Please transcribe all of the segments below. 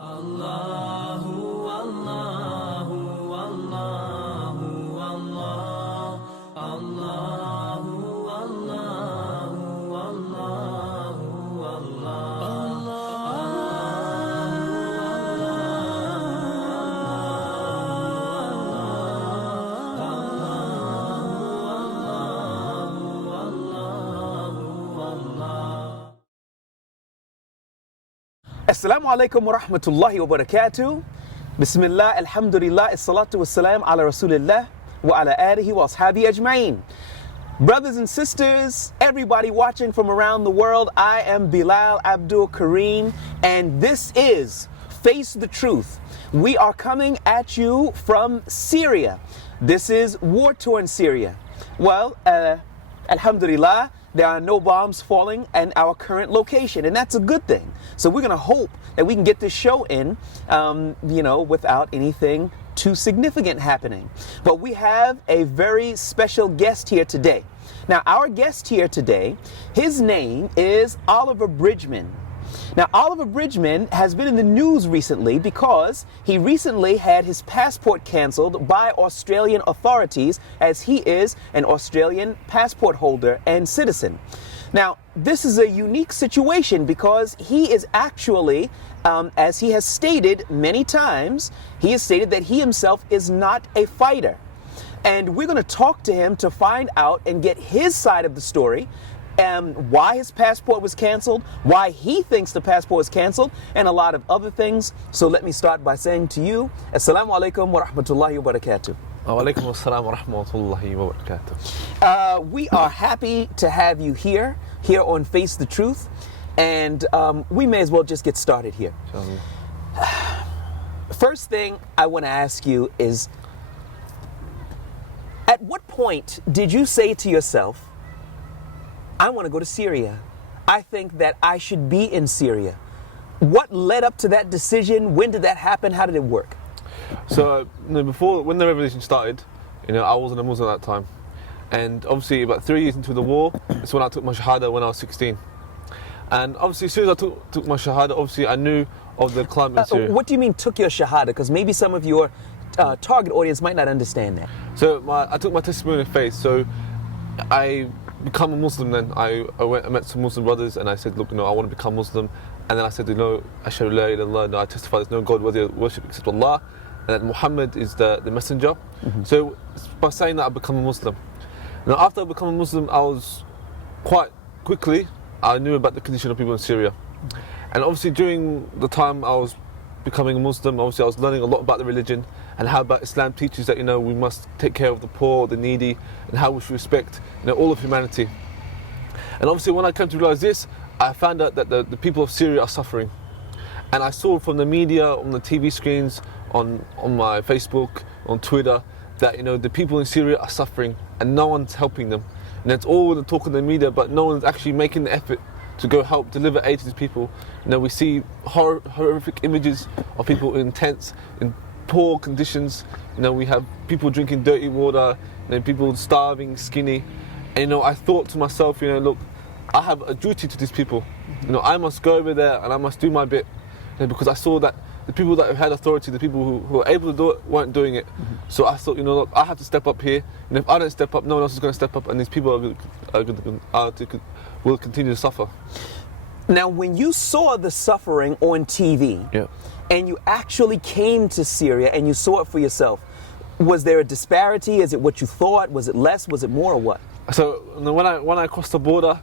Allahu, Allahu, Allahu, Allah, Allahu, Allahu, Allahu, Allah. Assalamu alaikum wa rahmatullahi wa barakatuh. Bismillah, alhamdulillah, as-salatu was-salam ala rasulillah wa ala alihi wa ashabi ajma'in. Brothers and sisters, everybody watching from around the world, I am Bilal Abdul Kareem, and this is Face the Truth. We are coming at you from Syria. This is war-torn Syria. Well, alhamdulillah, there are no bombs falling in our current location, and that's a good thing. So we're going to hope that we can get this show in, without anything too significant happening. But we have a very special guest here today. Now, our guest here today, his name is Oliver Bridgeman. Now, Oliver Bridgeman has been in the news recently because he recently had his passport canceled by Australian authorities, as he is an Australian passport holder and citizen. Now, this is a unique situation because he is actually, as he has stated many times, he has stated that he himself is not a fighter. And we're going to talk to him to find out and get his side of the story, why his passport was canceled, why he thinks the passport was canceled, and a lot of other things. So let me start by saying to you, Assalamu alaikum wa rahmatullahi wa barakatuh. Wa alaikum assalam wa rahmatullahi wa barakatuh. We are happy to have you here on Face the Truth, and we may as well just get started here. First thing I want to ask you is, at what point did you say to yourself, I want to go to Syria? I think that I should be in Syria. What led up to that decision? When did that happen? How did it work? So, when the revolution started, I wasn't a Muslim at that time. And obviously, about 3 years into the war, it's when I took my Shahada when I was 16. And obviously, as soon as I took my Shahada, obviously, I knew of the climate in Syria. What do you mean, took your Shahada? Because maybe some of your target audience might not understand that. So, I took my testimony of faith. So, I become a Muslim then. I met some Muslim brothers and I said, look, I want to become Muslim. And then I said, Ashhadu la ilaha illallah, I testify there's no God worthy of worship except Allah, and that Muhammad is the messenger. Mm-hmm. So by saying that, I become a Muslim. Now after I become a Muslim, I was quite quickly, I knew about the condition of people in Syria. And obviously during the time I was becoming a Muslim, obviously I was learning a lot about the religion and how about Islam teaches that we must take care of the poor, the needy, and how we should respect all of humanity. And obviously when I came to realize this, I found out that the people of Syria are suffering. And I saw from the media, on the TV screens, on my Facebook, on Twitter, that the people in Syria are suffering and no one's helping them. And it's all the talk of the media, but no one's actually making the effort to go help deliver aid to these people. We see horrific images of people in tents, in poor conditions. We have people drinking dirty water, people starving, skinny. And I thought to myself, look, I have a duty to these people. I must go over there and I must do my bit. Because I saw that the people that had authority, the people who were able to do it, weren't doing it. Mm-hmm. So I thought, look, I have to step up here. And if I don't step up, no one else is going to step up, and these people will continue to suffer. Now, when you saw the suffering on TV, and you actually came to Syria and you saw it for yourself, was there a disparity? Is it what you thought? Was it less? Was it more, or what? So when I crossed the border,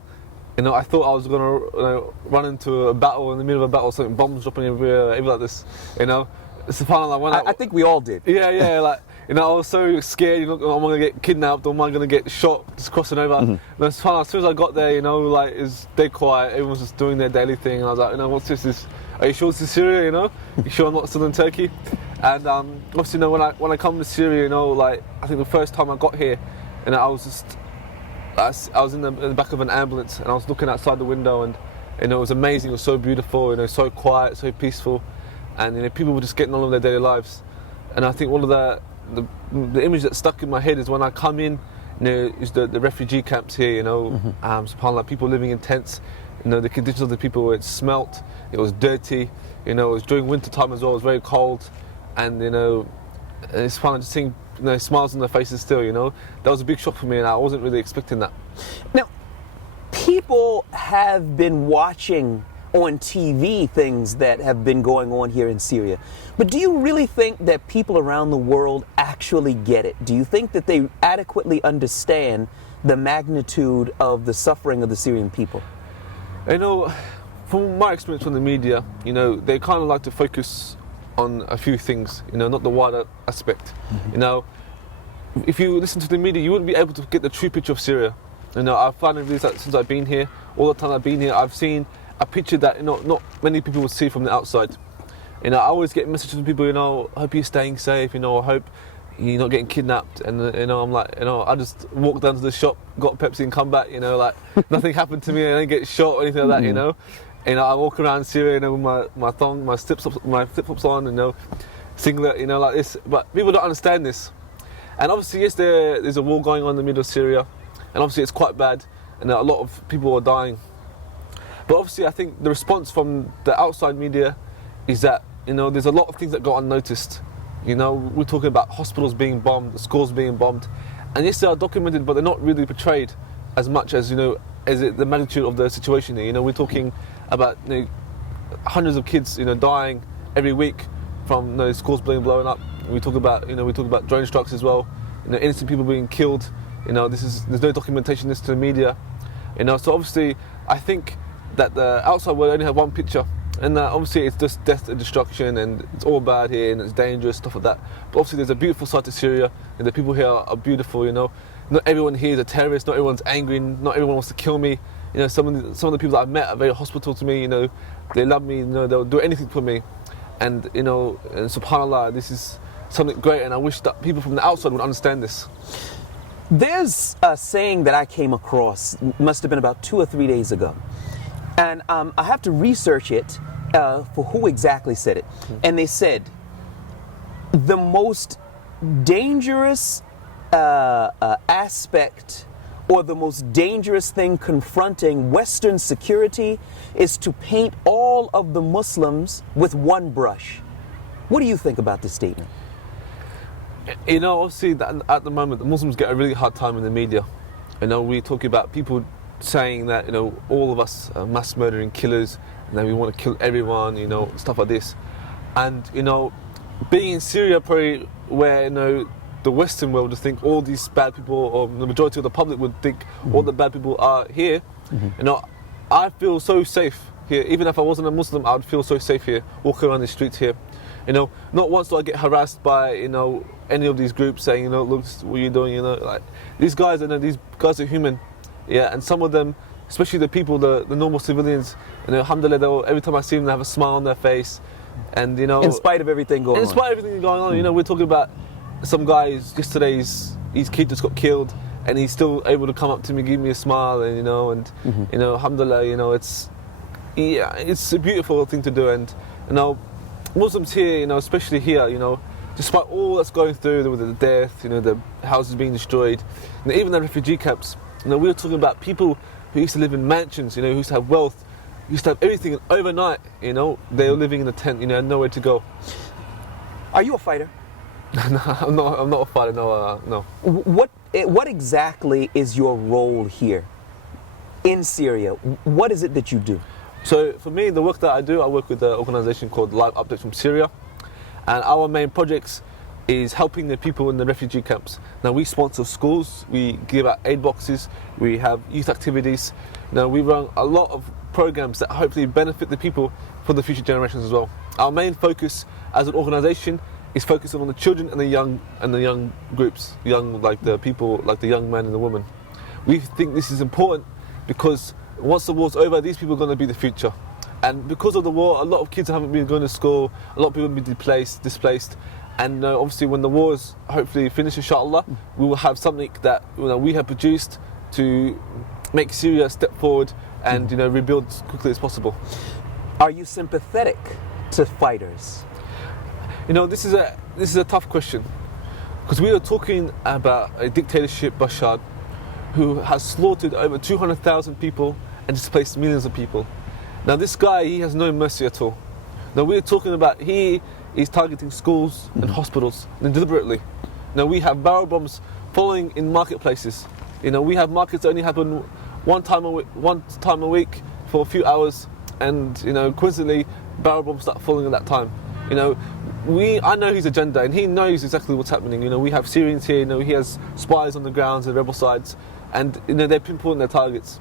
I thought I was going to run into a battle, in the middle of a battle, something, bombs dropping everywhere like this, It's the final, I think we all did. Yeah, I was so scared, am I going to get kidnapped or am I going to get shot just crossing over? Mm-hmm. And as soon as I got there, it was dead quiet, everyone's just doing their daily thing, and I was like, what's this? Are you sure this is Syria, You sure I'm not still in Turkey? And obviously, when I come to Syria, I think the first time I got here, I was in the back of an ambulance and I was looking outside the window, and it was amazing. It was so beautiful, so quiet, so peaceful, and people were just getting on with their daily lives. And I think one of the image that stuck in my head is when I come in, is the refugee camps here. SubhanAllah, people living in tents, You know, the conditions of the people, it smelt, it was dirty, you know, it was during winter time as well, it was very cold, and you know, it's fun to seeing, you know, smiles on their faces still, you know. That was a big shock for me, and I wasn't really expecting that. Now, people have been watching on TV things that have been going on here in Syria. But do you really think that people around the world actually get it? Do you think that they adequately understand the magnitude of the suffering of the Syrian people? You know, from my experience from the media, you know, they kind of like to focus on a few things, you know, not the wider aspect. You know, if you listen to the media, you wouldn't be able to get the true picture of Syria. You know, I find it that since I've been here, all the time I've been here, I've seen a picture that, you know, not many people would see from the outside. You know, I always get messages from people, you know, I hope you're staying safe, you know, I hope you're not getting kidnapped. And, you know, I'm like, you know, I just walk down to the shop, got Pepsi and come back, you know, like nothing happened to me, I didn't get shot or anything like that, you know. You know, I walk around Syria, you know, with my thong, my flip-flops on, you know, singlet, you know, like this. But people don't understand this. And obviously, yes, there's a war going on in the middle of Syria, and obviously it's quite bad, and a lot of people are dying. But obviously, I think the response from the outside media is that, you know, there's a lot of things that go unnoticed. You know, we're talking about hospitals being bombed, the schools being bombed, and yes, they are documented, but they're not really portrayed as much as, you know, as the magnitude of the situation here. You know, we're talking about, you know, hundreds of kids, you know, dying every week from, you know, schools being blown up. We talk about, you know, drone strikes as well. You know, innocent people being killed. You know, there's no documentation this to the media. You know, so obviously, I think that the outside world only have one picture, and that obviously it's just death and destruction, and it's all bad here, and it's dangerous, stuff like that. But obviously, there's a beautiful side to Syria, and the people here are beautiful. You know, not everyone here is a terrorist. Not everyone's angry. Not everyone wants to kill me. You know, some of the people that I've met are very hospitable to me. You know, they love me. You know, they'll do anything for me. And you know, and subhanallah, this is something great. And I wish that people from the outside would understand this. There's a saying that I came across, must have been about 2 or 3 days ago. And I have to research it for who exactly said it. And they said, the most dangerous aspect or the most dangerous thing confronting Western security is to paint all of the Muslims with one brush. What do you think about this statement? You know, obviously, at the moment, the Muslims get a really hard time in the media. You know, we're talking about people saying that, you know, all of us are mass murdering killers, and that we want to kill everyone, you know, stuff like this. And, you know, being in Syria, probably where, you know, the Western world would think all these bad people, or the majority of the public would think all the bad people are here. You know, I feel so safe here. Even if I wasn't a Muslim, I would feel so safe here, walking around the streets here. You know, not once do I get harassed by, you know, any of these groups saying, you know, look, what are you doing, you know, like, these guys, you know, these guys are human, yeah, and some of them, especially the people, the normal civilians, you know, alhamdulillah, every time I see them, they have a smile on their face, and, you know, in spite of everything going on. In spite of everything going on, you know, we're talking about some guys, yesterday, his kid just got killed, and he's still able to come up to me, give me a smile, and, you know, you know, alhamdulillah, you know, it's a beautiful thing to do, and, you know, Muslims here, you know, especially here, you know, despite all that's going through with the death, you know, the houses being destroyed, and even the refugee camps, you know, we were talking about people who used to live in mansions, you know, who used to have wealth, used to have everything, and overnight, you know, they were living in a tent, you know, and nowhere to go. Are you a fighter? No, I'm not a fighter, no. What exactly is your role here in Syria? What is it that you do? So for me, the work that I do, I work with an organisation called Live Updates from Syria, and our main projects is helping the people in the refugee camps. Now, we sponsor schools, we give out aid boxes, we have youth activities. Now, we run a lot of programs that hopefully benefit the people for the future generations as well. Our main focus as an organisation is focusing on the children and the young groups, like the people, like the young man and the woman. We think this is important because once the war's over, these people are going to be the future. And because of the war, a lot of kids haven't been going to school, a lot of people have been displaced. And obviously when the war is hopefully finished, inshallah, we will have something that, you know, we have produced to make Syria step forward and, you know, rebuild as quickly as possible. Are you sympathetic to fighters? You know, this is a tough question, because we are talking about a dictatorship, Bashar, who has slaughtered over 200,000 people and displaced millions of people. Now this guy, he has no mercy at all. Now we're talking about, he is targeting schools and hospitals, and deliberately. Now we have barrel bombs falling in marketplaces. We have markets that only happen one time a week for a few hours, and coincidentally barrel bombs start falling at that time. I know his agenda, and he knows exactly what's happening. We have Syrians here. He has spies on the grounds, the rebel sides, and they're pinpointing their targets.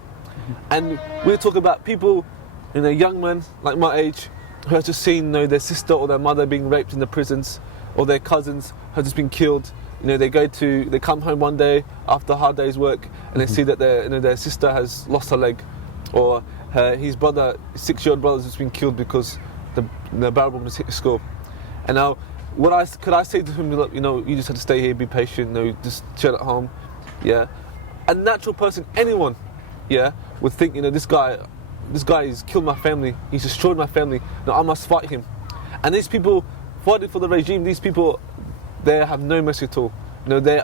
And we're talking about people, young men like my age, who have just seen their sister or their mother being raped in the prisons, or their cousins have just been killed. They come home one day after a hard day's work, and they see that their sister has lost her leg, or his brother, 6-year-old brother, has just been killed because the barrel bomb has hit his skull. And now, could I say to him, look, you just have to stay here, be patient, just chill at home, yeah? A natural person, anyone, yeah, would think, this guy has killed my family, he's destroyed my family, now I must fight him. And these people fighting for the regime, these people, they have no mercy at all. They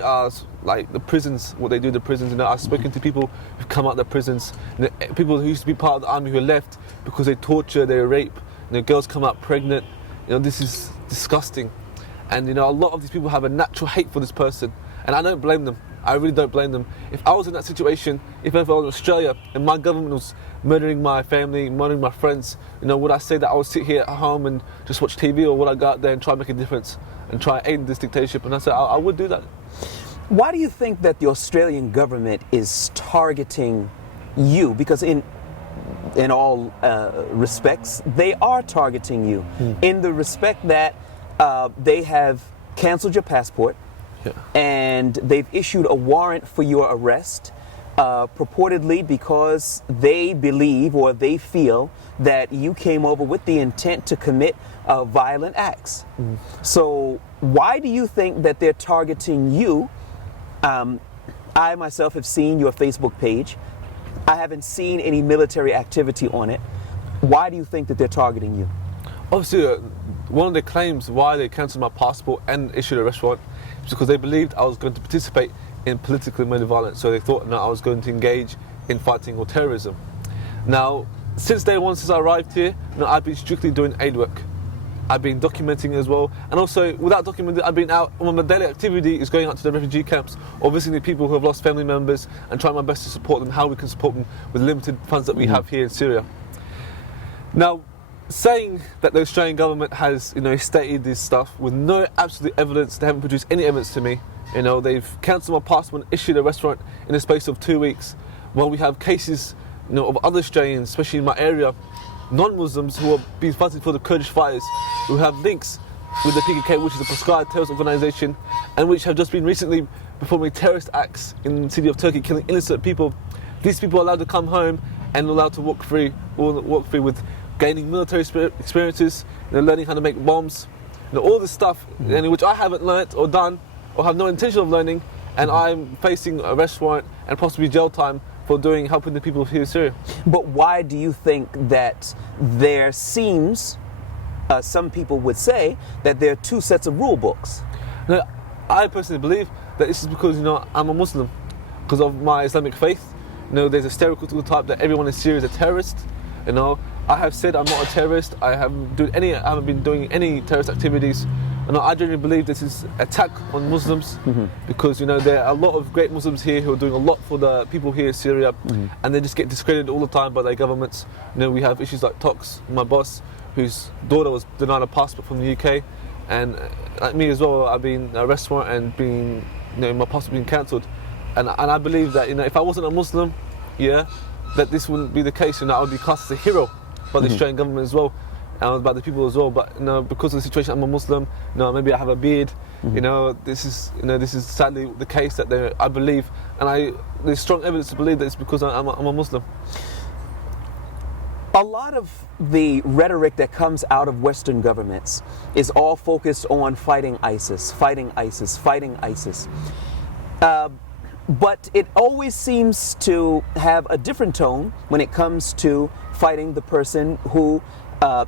are like the prisons, what they do in the prisons. I've spoken to people who've come out of the prisons, people who used to be part of the army who left because they torture, they rape, girls come out pregnant. This is disgusting. And a lot of these people have a natural hate for this person. And I don't blame them. I really don't blame them. If I was in that situation, if I was in Australia and my government was murdering my family, murdering my friends, would I say that I would sit here at home and just watch TV, or would I go out there and try and make a difference and try and end this dictatorship? And I said I would do that. Why do you think that the Australian government is targeting you? Because in all respects, they are targeting you. In the respect that they have canceled your passport, and they've issued a warrant for your arrest, purportedly because they believe or they feel that you came over with the intent to commit violent acts. So why do you think that they're targeting you? I myself have seen your Facebook page. I haven't seen any military activity on it. Why do you think that they're targeting you? Obviously, one of the claims why they cancelled my passport and issued a arrest warrant is because they believed I was going to participate in politically motivated violence. So they thought I was going to engage in fighting or terrorism. Now, since day one, since I arrived here, I've been strictly doing aid work. I've been documenting as well, and also without documenting, I've been out. My daily activity is going out to the refugee camps or visiting people who have lost family members and trying my best to support them, how we can support them with limited funds that we have here in Syria. Now, saying that the Australian government has, stated this stuff with no absolute evidence, they haven't produced any evidence to me. They've cancelled my passport and issued a arrest warrant in the space of 2 weeks. While we have cases, of other Australians, especially in my area, non-Muslims who are being fighting for the Kurdish fighters, who have links with the PKK, which is a proscribed terrorist organisation, and which have just been recently performing terrorist acts in the city of Turkey, killing innocent people. These people are allowed to come home and allowed to walk free with gaining military experiences, learning how to make bombs, all this stuff, which I haven't learnt or done or have no intention of learning, and I'm facing an arrest warrant and possibly jail time for helping the people here in Syria. But why do you think that there seems, some people would say, that there are two sets of rule books? Now, I personally believe that this is because, I'm a Muslim. Because of my Islamic faith, there's a stereotypical type that everyone in Syria is a terrorist. I have said I'm not a terrorist. I haven't been doing any terrorist activities. I genuinely believe this is an attack on Muslims, because there are a lot of great Muslims here who are doing a lot for the people here in Syria, and they just get discredited all the time by their governments. We have issues like Tox, my boss, whose daughter was denied a passport from the UK, and like me as well, I've been arrested for it and my passport being cancelled, and I believe that if I wasn't a Muslim, that this wouldn't be the case, I would be classed as a hero by the Australian government as well, and by the people as well. But because of the situation, I'm a Muslim. Maybe I have a beard. This is sadly the case that I believe, and there's strong evidence to believe that it's because I'm a Muslim. A lot of the rhetoric that comes out of Western governments is all focused on fighting ISIS, fighting ISIS, fighting ISIS. But it always seems to have a different tone when it comes to fighting the person who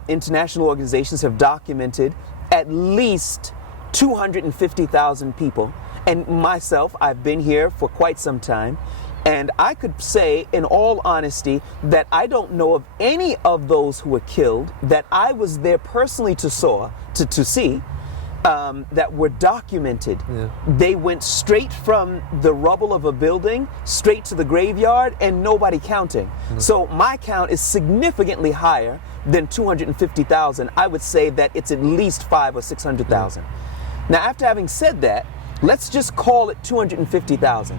international organizations have documented at least 250,000 people. And myself, I've been here for quite some time. And I could say, in all honesty, that I don't know of any of those who were killed that I was there personally to see, that were documented. Yeah. They went straight from the rubble of a building straight to the graveyard, and nobody counting. So my count is significantly higher than 250,000. I would say that it's at least 500,000 or 600,000. Now, after having said that, let's just call it 250,000.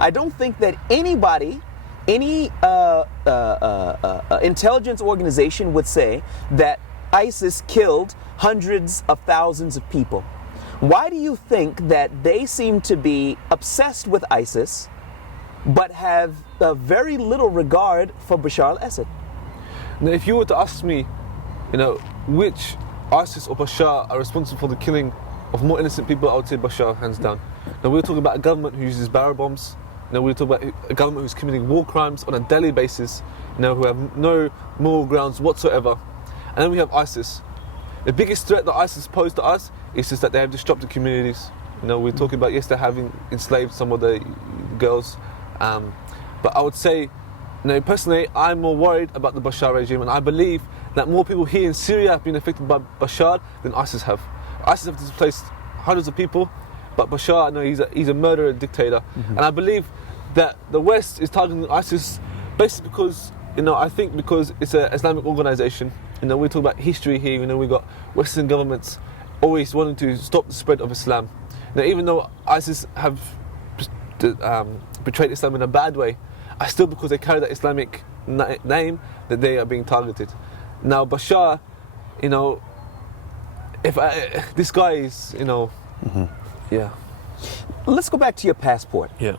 I don't think that anybody, any intelligence organization would say that ISIS killed hundreds of thousands of people. Why do you think that they seem to be obsessed with ISIS, but have very little regard for Bashar al-Assad? Now, if you were to ask me, which ISIS or Bashar are responsible for the killing of more innocent people, I would say Bashar, hands down. Now, we're talking about a government who uses barrel bombs. We're talking about a government who's committing war crimes on a daily basis, who have no moral grounds whatsoever. And then we have ISIS. The biggest threat that ISIS posed to us is just that they have disrupted communities. We're talking about, yes, they're having enslaved some of the girls. But I would say, personally, I'm more worried about the Bashar regime, and I believe that more people here in Syria have been affected by Bashar than ISIS have. ISIS have displaced hundreds of people, but Bashar, he's a murderer, dictator. And I believe that the West is targeting ISIS basically because, I think because it's an Islamic organization. We talk about history here, we've got Western governments always wanting to stop the spread of Islam. Now, even though ISIS have betrayed Islam in a bad way, still because they carry that Islamic name, that they are being targeted. Now, Bashar, this guy is, yeah. Let's go back to your passport. Yeah.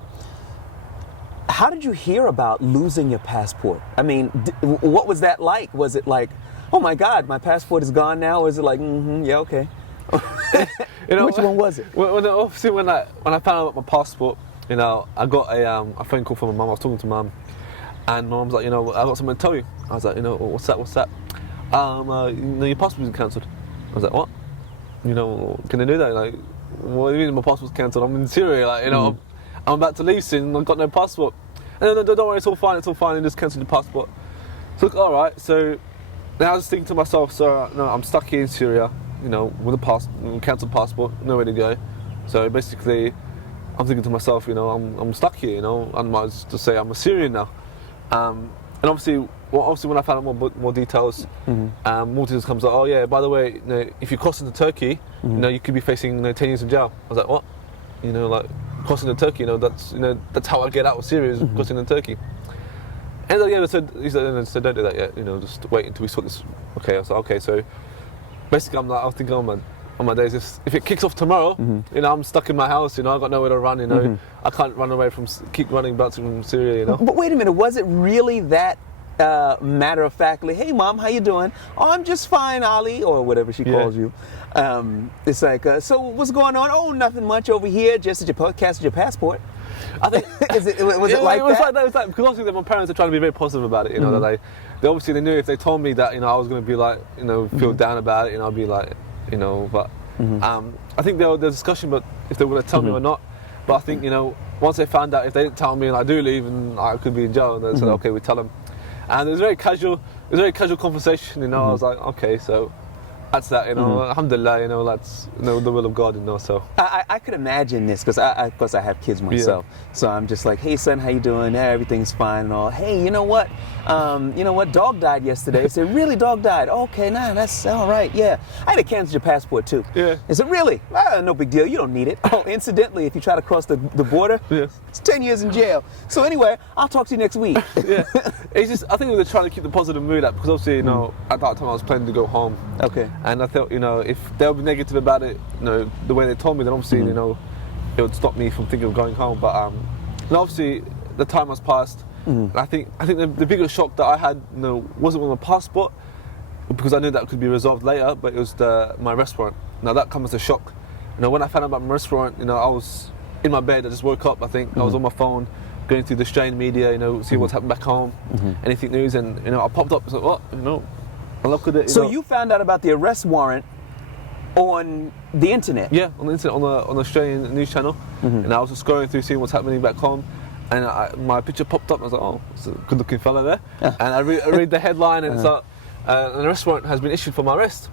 How did you hear about losing your passport? I mean, what was that like? Was it like, oh my God, my passport is gone now? Or is it like, yeah, okay. Which one was it? Obviously, when I found out about my passport, I got a phone call from my mum. I was talking to mum, and my mum was like, I got something to tell you. I was like, what's that? Your passport's been cancelled. I was like, what? Can I do that? Like, what do you mean my passport's cancelled? I'm in Syria, I'm about to leave soon, I've got no passport. And no, don't worry, it's all fine, and just cancel the passport. So, all right, so now I was thinking to myself, so no, I'm stuck here in Syria, with a cancelled passport, nowhere to go. So basically, I'm thinking to myself, I'm stuck here, I might just say I'm a Syrian now. And obviously when I found out more details, more details comes like, oh yeah, by the way, if you cross into Turkey, you could be facing 10 years in jail. I was like, what? Crossing into Turkey, that's how I get out of Syria, is crossing into Turkey. And he said, don't do that yet, just wait until we sort this. Okay, I was like, okay, so basically I was thinking, on my days, if it kicks off tomorrow, I'm stuck in my house, I've got nowhere to run, I can't run away keep running back from Syria, But wait a minute, was it really that matter of factly, hey mom, how you doing? Oh, I'm just fine, Ali, or whatever she calls you. It's like, so what's going on? Oh, nothing much over here, just that you casted your passport. I think was it like that? It was like because obviously my parents are trying to be very positive about it. That they obviously they knew if they told me that I was going to be like feel down about it, I'd be like But I think there was a discussion about if they were going to tell me or not. But I think once they found out if they didn't tell me and I do leave and I could be in jail, they said okay, we tell them. And it was very casual. It was a very casual conversation. I was like, okay, so that's that. Alhamdulillah. That's the will of God. So I could imagine this because of course I have kids myself. Yeah. So I'm just like, hey son, how you doing? Yeah, everything's fine and all. Hey, you know what? Dog died yesterday. I said, really, dog died? Okay, nah, that's all right. Yeah, I had to cancel your passport too. Yeah. I said, really? No big deal. You don't need it. Oh, incidentally, if you try to cross the border, it's 10 years in jail. So anyway, I'll talk to you next week. Yeah. It's just I think they're trying to keep the positive mood up because obviously at that time I was planning to go home. Okay. And I thought if they'll be negative about it, the way they told me, then obviously it would stop me from thinking of going home. But obviously the time has passed. I think the biggest shock that I had wasn't with my passport because I knew that could be resolved later, but it was my arrest warrant. Now that comes as a shock. When I found out about my arrest warrant, I was in my bed. I just woke up. I think I was on my phone, going through the Australian media, see what's happened back home, anything news, and I popped up. I was like, what? I looked at it. So you found out about the arrest warrant on the internet? Yeah, on the internet, on the Australian news channel, and I was just scrolling through, seeing what's happening back home. and my picture popped up. And I was like, oh, it's a good-looking fella there. And I read the headline, and it's like, an arrest warrant has been issued for my arrest.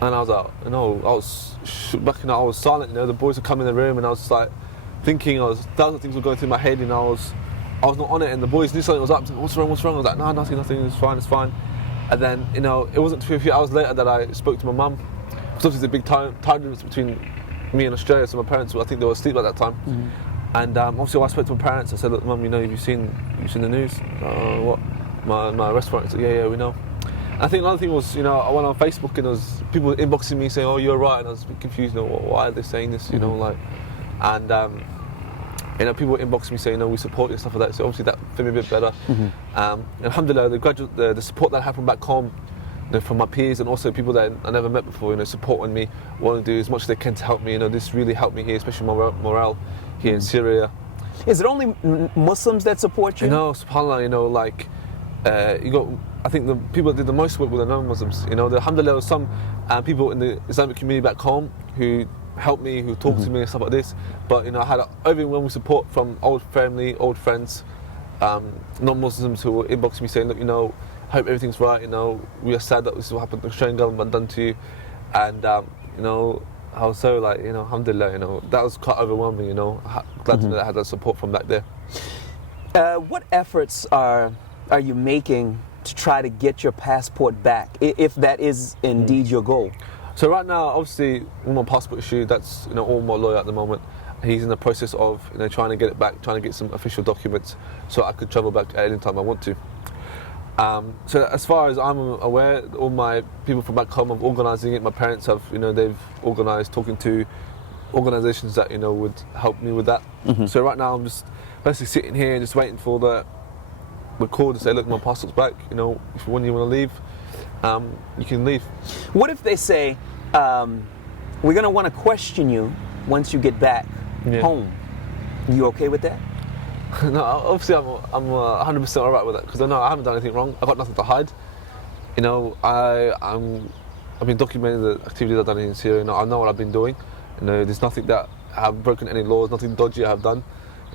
And I was like, I was shook back, I was silent. The boys would come in the room, and I was like thinking, thousands of things were going through my head, and I was not on it. And the boys knew something was up. What's wrong? I was like, no, nothing. It's fine. And then, it wasn't a few hours later that I spoke to my mum. Because obviously there's a big time difference between me and Australia, so my parents, I think they were asleep at that time. And obviously I spoke to my parents. I said, look, Mum, have you seen the news? What? My arrest warrant? Yeah, we know. And I think another thing was, I went on Facebook and there was people inboxing me saying, oh, you're right. And I was a bit confused, why are they saying this, and people inboxing me saying, we support you and stuff like that. So obviously that made me a bit better. Alhamdulillah, the support that happened back home, from my peers and also people that I never met before, supporting me, wanting to do as much as they can to help me. This really helped me here, especially morale here in Syria. Is it only Muslims that support you? SubhanAllah, I think the people that did the most work were the non-Muslims. Alhamdulillah, there were some people in the Islamic community back home who helped me, who talked to me and stuff like this. But I had overwhelming support from old family, old friends, non-Muslims who were inboxing me saying, look, hope everything's right. We are sad that this is what happened. The Australian government done to you, and I was so alhamdulillah. That was quite overwhelming. Glad to know that I had that support from back there. What efforts are you making to try to get your passport back, if that is indeed your goal? So right now, obviously, with my passport issue, that's all my lawyer at the moment. He's in the process of trying to get it back, trying to get some official documents so I could travel back at any time I want to. So as far as I'm aware, all my people from back home are organising it. My parents have, they've organised talking to organisations that would help me with that. So right now I'm just basically sitting here and just waiting for the call to say, look, my passport's back. When you want to leave, you can leave. What if they say, we're going to want to question you once you get back home? You okay with that? No, obviously I'm 100% alright with that because I know I haven't done anything wrong. I've got nothing to hide. I've been documenting the activities I've done in Syria. I know what I've been doing. There's nothing that I have broken any laws, nothing dodgy I have done.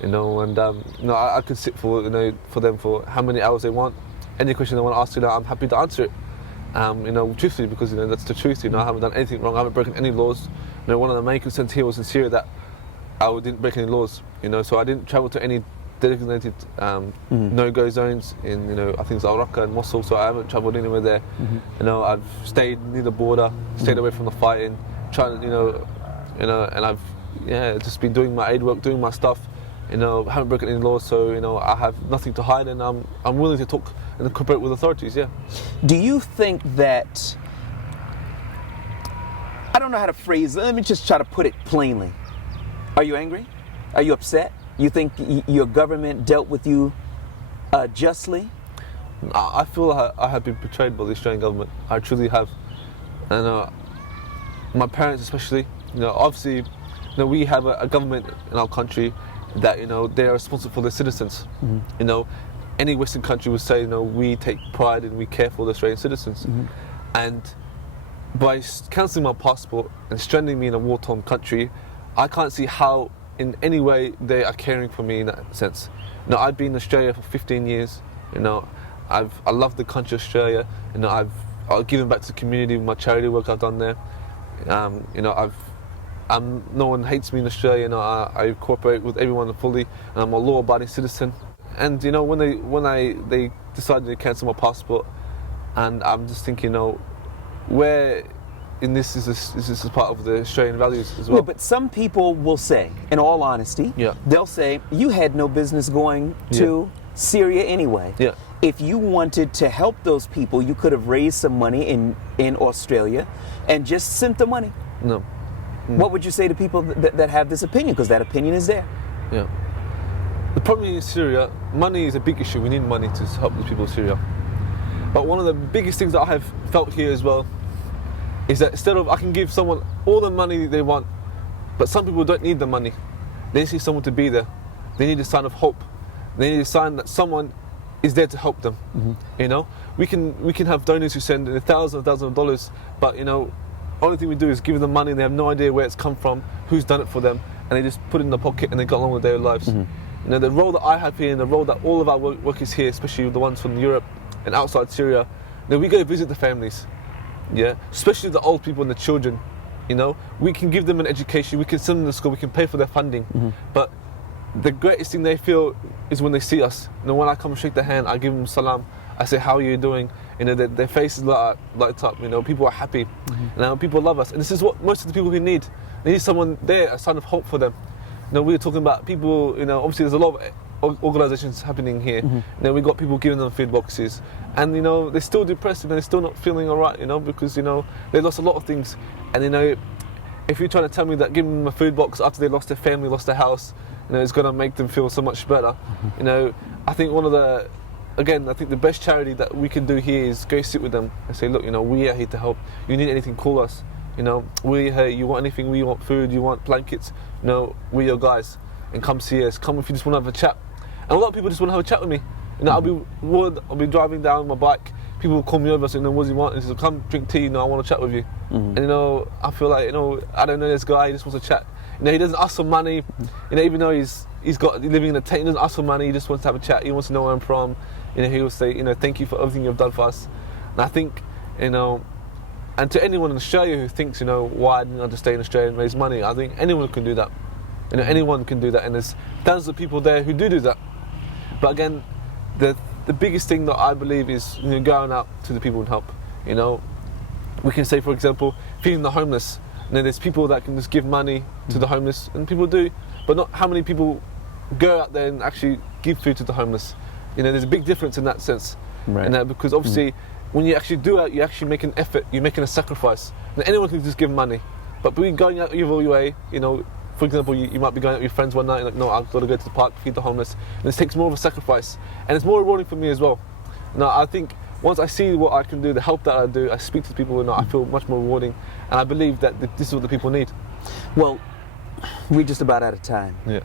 I could sit for them for how many hours they want. Any question they want to ask, I'm happy to answer it. Truthfully, because that's the truth. I haven't done anything wrong. I haven't broken any laws. One of the main concerns here was in Syria that I didn't break any laws. So I didn't travel to any designated no-go zones in I think it's Al-Raqqa and Mosul. So I haven't travelled anywhere there. I've stayed near the border, stayed away from the fighting, trying and I've just been doing my aid work, doing my stuff. Haven't broken any laws, so I have nothing to hide, and I'm willing to talk and cooperate with authorities. Yeah. Do you think that, I don't know how to phrase it, let me just try to put it plainly. Are you angry? Are you upset? You think your government dealt with you justly? I feel I have been betrayed by the Australian government. I truly have, and my parents especially. Obviously, we have a government in our country that they are responsible for their citizens. Any Western country would say we take pride and we care for the Australian citizens. And by cancelling my passport and stranding me in a war-torn country, I can't see how in any way they are caring for me in that sense. I've been in Australia for 15 years. I love the country Australia. I've given back to the community with my charity work I've done there. No one hates me in Australia. I cooperate with everyone fully, and I'm a law-abiding citizen. And when they decided to cancel my passport, and I'm just thinking, where in this is this part of the Australian values as well. Yeah, but some people will say, in all honesty, they'll say you had no business going to Syria anyway. Yeah. If you wanted to help those people, you could have raised some money in Australia and just sent the money. No. What would you say to people that have this opinion? Because that opinion is there. Yeah. The problem in Syria, money is a big issue. We need money to help the people of Syria. But one of the biggest things that I have felt here as well is that instead of I can give someone all the money they want, but some people don't need the money. They just need someone to be there. They need a sign of hope. They need a sign that someone is there to help them. We can have donors who send thousands of dollars, but only thing we do is give them money and they have no idea where it's come from, who's done it for them, and they just put it in the pocket and they go along with their lives. You know, the role that I have here and the role that all of our workers here, especially the ones from Europe and outside Syria, you know, we go visit the families, yeah, especially the old people and the children. You know, we can give them an education, we can send them to school, we can pay for their funding, but the greatest thing they feel is when they see us. You know, when I come and shake their hand, I give them salam, I say, how are you doing? You know, their faces light up, you know, people are happy, you know, people love us. And this is what most of the people who need. They need someone there, a sign of hope for them. You know, we were talking about people, you know, obviously there's a lot of organizations happening here. You know, we got people giving them food boxes, and you know, they're still depressed and they're still not feeling all right, you know, because, you know, they lost a lot of things. And you know, if you're trying to tell me that giving them a food box after they lost their family, lost their house, you know, is going to make them feel so much better, you know, I think I think the best charity that we can do here is go sit with them and say, look, you know, we are here to help. You need anything, call us. You know, we're here. You want anything? We want food. You want blankets? You know, we're your guys. And come see us. Come if you just want to have a chat. And a lot of people just want to have a chat with me. You know, I'll be driving down my bike. People will call me over saying, what do you want? And they say, come drink tea. You know, I want to chat with you. And you know, I feel like, you know, I don't know this guy. He just wants to chat. You know, he doesn't ask for money. You know, even though he's living in a tent, he doesn't ask for money. He just wants to have a chat. He wants to know where I'm from. You know, he will say, you know, thank you for everything you've done for us. And I think, you know, and to anyone in Australia who thinks, you know, why didn't I just stay in Australia and raise money? I think anyone can do that. You know, anyone can do that, and there's thousands of people there who do that. But again, the biggest thing that I believe is, you know, going out to the people and help. You know, we can say, for example, feeding the homeless. You know, there's people that can just give money to the homeless, and people do, but not how many people go out there and actually give food to the homeless. You know, there's a big difference in that sense. Right. And because obviously, when you actually do that, you actually make an effort, you're making a sacrifice. Now, anyone can just give money, but being going out your way, you know, for example, you might be going out with your friends one night and like, no, I've got to go to the park, feed the homeless. And this takes more of a sacrifice. And it's more rewarding for me as well. Now, I think once I see what I can do, the help that I do, I speak to people, and I feel much more rewarding. And I believe that this is what the people need. Well, we're just about out of time. Yeah.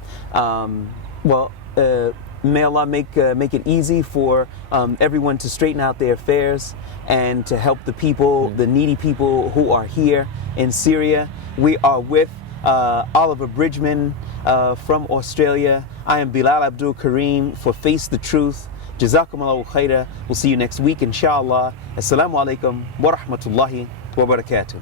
May Allah make it easy for everyone to straighten out their affairs and to help the people, the needy people who are here in Syria. We are with Oliver Bridgeman from Australia. I am Bilal Abdul Kareem for Face the Truth. Jazakumullahu khaira. We'll see you next week, inshallah. Assalamu alaikum wa rahmatullahi wa barakatuh.